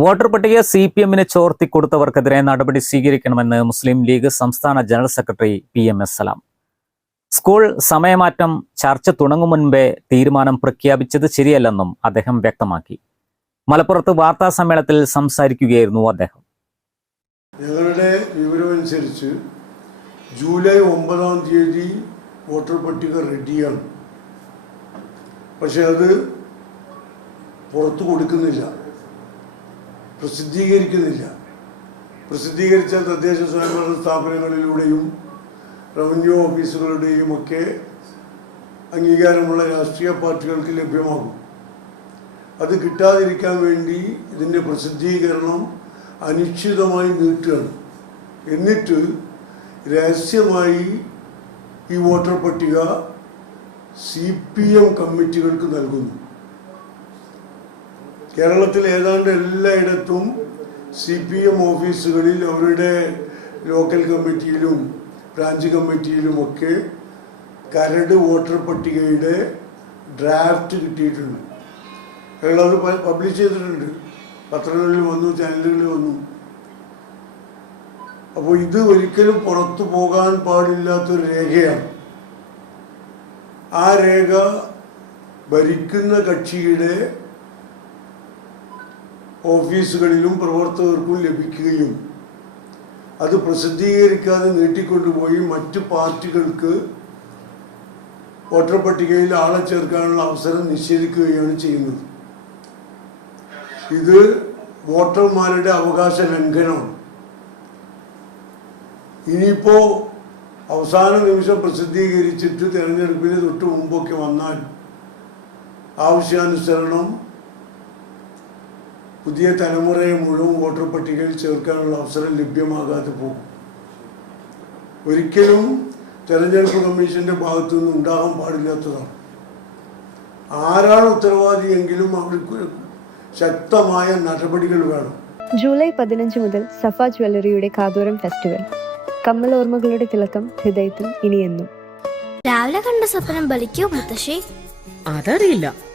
voter പട്ടിക C P എമ്മിന് ചോർത്തിക്കൊടുത്തവർക്കെതിരെ നടപടി സ്വീകരിക്കണമെന്ന് മുസ്ലിം ലീഗ് സംസ്ഥാന general secretary P M S Salam. School സമയമാറ്റം ചർച്ച തുടങ്ങും മുൻപേ തീരുമാനം പ്രഖ്യാപിച്ചത് ശരിയല്ലെന്നും അദ്ദേഹം വ്യക്തമാക്കി. മലപ്പുറത്ത് വാർത്താ സമ്മേളനത്തിൽ സംസാരിക്കുകയായിരുന്നു അദ്ദേഹം. ഞങ്ങളുടെ വിവരമനുസരിച്ച് ജൂലൈ ഒമ്പതാം തീയതി വോട്ടർ പട്ടിക റെഡിയാണ്. പക്ഷെ അത് പുറത്തു കൊടുക്കുന്നില്ല. പ്രസിദ്ധീകരിക്കുന്നില്ല. പ്രസിദ്ധീകരിച്ച തദ്ദേശ സ്വയംഭരണ സ്ഥാപനങ്ങളിലൂടെയും റവന്യൂ ഓഫീസുകളുടെയും ഒക്കെ അംഗീകാരമുള്ള രാഷ്ട്രീയ പാർട്ടികൾക്ക് ലഭ്യമാകും. അത് കിട്ടാതിരിക്കാൻ വേണ്ടി ഇതിന്റെ പ്രസിദ്ധീകരണം അനിശ്ചിതമായി നീട്ടുകയാണ്. എന്നിട്ട് രഹസ്യമായി ഈ വോട്ടർ പട്ടിക സി പി എം കമ്മിറ്റികൾക്ക് നൽകുന്നു. കേരളത്തിൽ ഏതാണ്ട് എല്ലായിടത്തും സി പി എം ഓഫീസുകളിൽ അവരുടെ ലോക്കൽ കമ്മിറ്റിയിലും ബ്രാഞ്ച് കമ്മിറ്റിയിലുമൊക്കെ കരട് വോട്ടർ പട്ടികയുടെ ഡ്രാഫ്റ്റ് കിട്ടിയിട്ടുണ്ട്. അയാളത് പബ്ലിഷ് ചെയ്തിട്ടുണ്ട്. പത്രങ്ങളിൽ വന്നു ചാനലുകളിൽ വന്നു. അപ്പോൾ ഇത് ഒരിക്കലും പുറത്തു പോകാൻ പാടില്ലാത്തൊരു രേഖയാണ്. ആ രേഖ ഭരിക്കുന്ന കക്ഷിയുടെ ഓഫീസുകളിലും പ്രവർത്തകർക്കും ലഭിക്കുകയും അത് പ്രസിദ്ധീകരിക്കാതെ നീട്ടിക്കൊണ്ടുപോയി മറ്റു പാർട്ടികൾക്ക് വോട്ടർ പട്ടികയിൽ ആളെ ചേർക്കാനുള്ള അവസരം നിഷേധിക്കുകയാണ് ചെയ്യുന്നത്. ഇത് വോട്ടർമാരുടെ അവകാശ ലംഘനമാണ് ഇനിയിപ്പോ അവസാന നിമിഷം പ്രസിദ്ധീകരിച്ചിട്ട് തെരഞ്ഞെടുപ്പിന് തൊട്ട് മുമ്പൊക്കെ വന്നാൽ ആവശ്യാനുസരണം പുതിയ തലമുറയെ മുഴുവൻ വോട്ടർ പട്ടികയിൽ ചേർക്കാനുള്ള അവസരം ലഭ്യമാകാതെ പോകും. ഒരിക്കലും തെരഞ്ഞെടുപ്പ് കമ്മീഷന്റെ ഭാഗത്തു നിന്ന് ഉണ്ടാകാൻ പാടില്ലാത്തതാണ്. ആരാണ് ഉത്തരവാദിയെങ്കിലും അവർക്ക് ശക്തമായ നടപടികൾ വേണം. ജൂലൈ പതിനഞ്ച് മുതൽ സഫ ജ്വല്ലറിയുടെ കാതോരം ഫെസ്റ്റിവൽ. കമ്മൽ ഓർമ്മകളുടെ തിളക്കം ഹൃദയത്തിൽ ഇനിയെന്നും. രാവിലെ കണ്ട സ്വപ്നം ബലിക്കോ മുത്തശ്ശി? അതറിയില്ല.